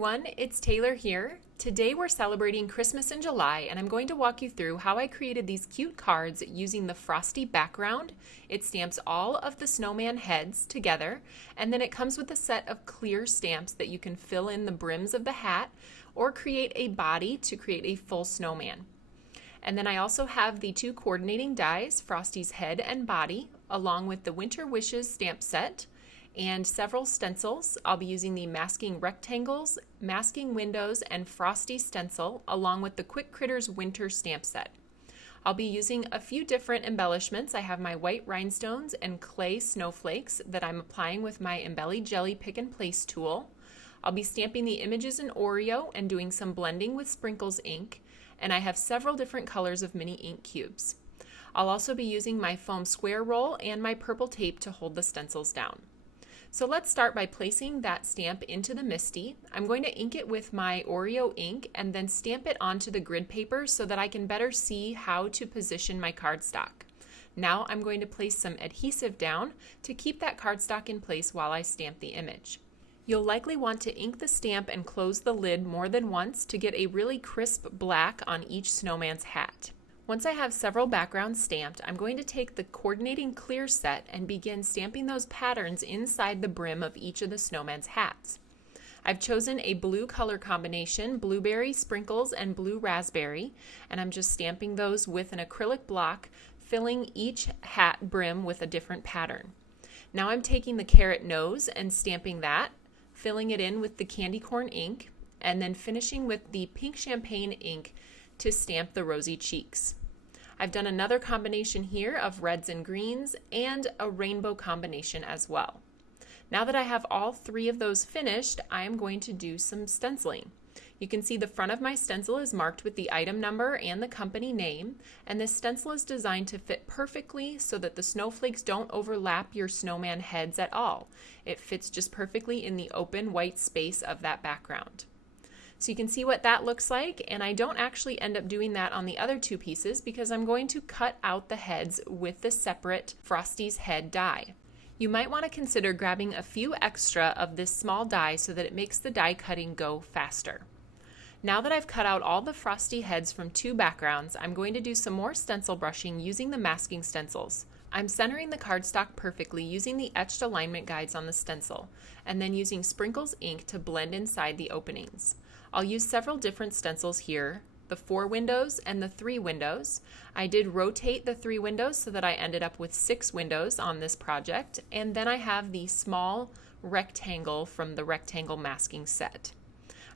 everyone, it's Taylor here. Today we're celebrating Christmas in July and I'm going to walk you through how I created these cute cards using the Frosty background. It stamps all of the snowman heads together and then it comes with a set of clear stamps that you can fill in the brims of the hat or create a body to create a full snowman. And then I also have the two coordinating dies, Frosty's head and body, along with the Winter Wishes stamp set, and several stencils. I'll be using the Masking Rectangles, Masking Windows, and Frosty stencil, along with the Quick Critters Winter stamp set. I'll be using a few different embellishments. I have my white rhinestones and clay snowflakes that I'm applying with my Embelly Jelly Pick and Place tool. I'll be stamping the images in Oreo and doing some blending with Sprinkles ink, and I have several different colors of mini ink cubes. I'll also be using my foam square roll and my purple tape to hold the stencils down. So let's start by placing that stamp into the MISTI. I'm going to ink it with my Oreo ink and then stamp it onto the grid paper so that I can better see how to position my cardstock. Now I'm going to place some adhesive down to keep that cardstock in place while I stamp the image. You'll likely want to ink the stamp and close the lid more than once to get a really crisp black on each snowman's hat. Once I have several backgrounds stamped, I'm going to take the coordinating clear set and begin stamping those patterns inside the brim of each of the snowman's hats. I've chosen a blue color combination, blueberry, sprinkles, and blue raspberry, and I'm just stamping those with an acrylic block, filling each hat brim with a different pattern. Now I'm taking the carrot nose and stamping that, filling it in with the candy corn ink, and then finishing with the pink champagne ink to stamp the rosy cheeks. I've done another combination here of reds and greens and a rainbow combination as well. Now that I have all three of those finished, I am going to do some stenciling. You can see the front of my stencil is marked with the item number and the company name, and this stencil is designed to fit perfectly so that the snowflakes don't overlap your snowman heads at all. It fits just perfectly in the open white space of that background. So you can see what that looks like, and I don't actually end up doing that on the other two pieces because I'm going to cut out the heads with the separate Frosty's head die. You might want to consider grabbing a few extra of this small die so that it makes the die cutting go faster. Now that I've cut out all the Frosty heads from two backgrounds, I'm going to do some more stencil brushing using the masking stencils. I'm centering the cardstock perfectly using the etched alignment guides on the stencil, and then using Sprinkles ink to blend inside the openings. I'll use several different stencils here, the 4 windows and the 3 windows. I did rotate the 3 windows so that I ended up with 6 windows on this project, and then I have the small rectangle from the rectangle masking set.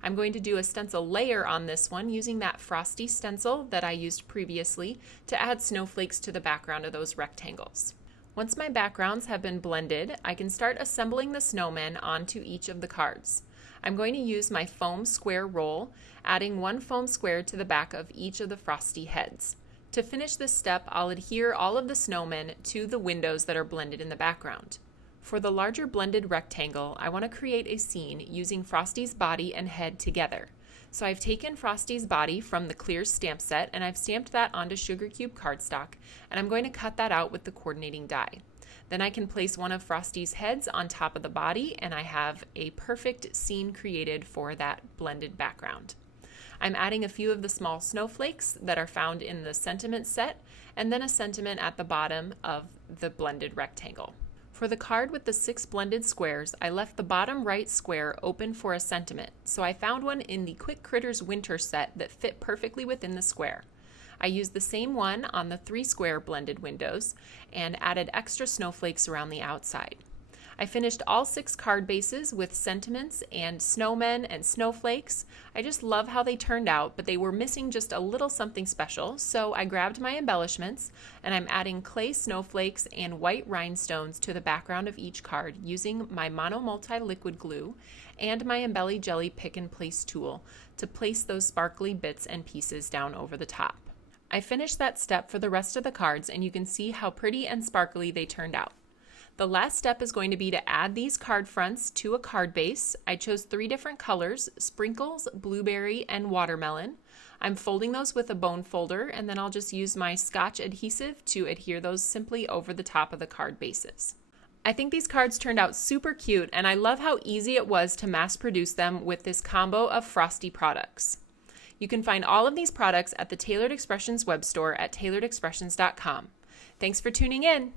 I'm going to do a stencil layer on this one using that Frosty stencil that I used previously to add snowflakes to the background of those rectangles. Once my backgrounds have been blended, I can start assembling the snowmen onto each of the cards. I'm going to use my foam square roll, adding 1 foam square to the back of each of the Frosty heads. To finish this step, I'll adhere all of the snowmen to the windows that are blended in the background. For the larger blended rectangle, I want to create a scene using Frosty's body and head together. So I've taken Frosty's body from the clear stamp set and I've stamped that onto sugar cube cardstock, and I'm going to cut that out with the coordinating die. Then I can place one of Frosty's heads on top of the body and I have a perfect scene created for that blended background. I'm adding a few of the small snowflakes that are found in the sentiment set and then a sentiment at the bottom of the blended rectangle. For the card with the 6 blended squares, I left the bottom right square open for a sentiment, so I found one in the Quick Critters Winter set that fit perfectly within the square. I used the same one on the 3 square blended windows and added extra snowflakes around the outside. I finished all 6 card bases with sentiments and snowmen and snowflakes. I just love how they turned out, but they were missing just a little something special, so I grabbed my embellishments and I'm adding clay snowflakes and white rhinestones to the background of each card using my Mono Multi Liquid Glue and my Embelly Jelly Pick and Place tool to place those sparkly bits and pieces down over the top. I finished that step for the rest of the cards and you can see how pretty and sparkly they turned out. The last step is going to be to add these card fronts to a card base. I chose 3 different colors, sprinkles, blueberry, and watermelon. I'm folding those with a bone folder and then I'll just use my Scotch adhesive to adhere those simply over the top of the card bases. I think these cards turned out super cute, and I love how easy it was to mass produce them with this combo of Frosty products. You can find all of these products at the Tailored Expressions web store at tailoredexpressions.com. Thanks for tuning in.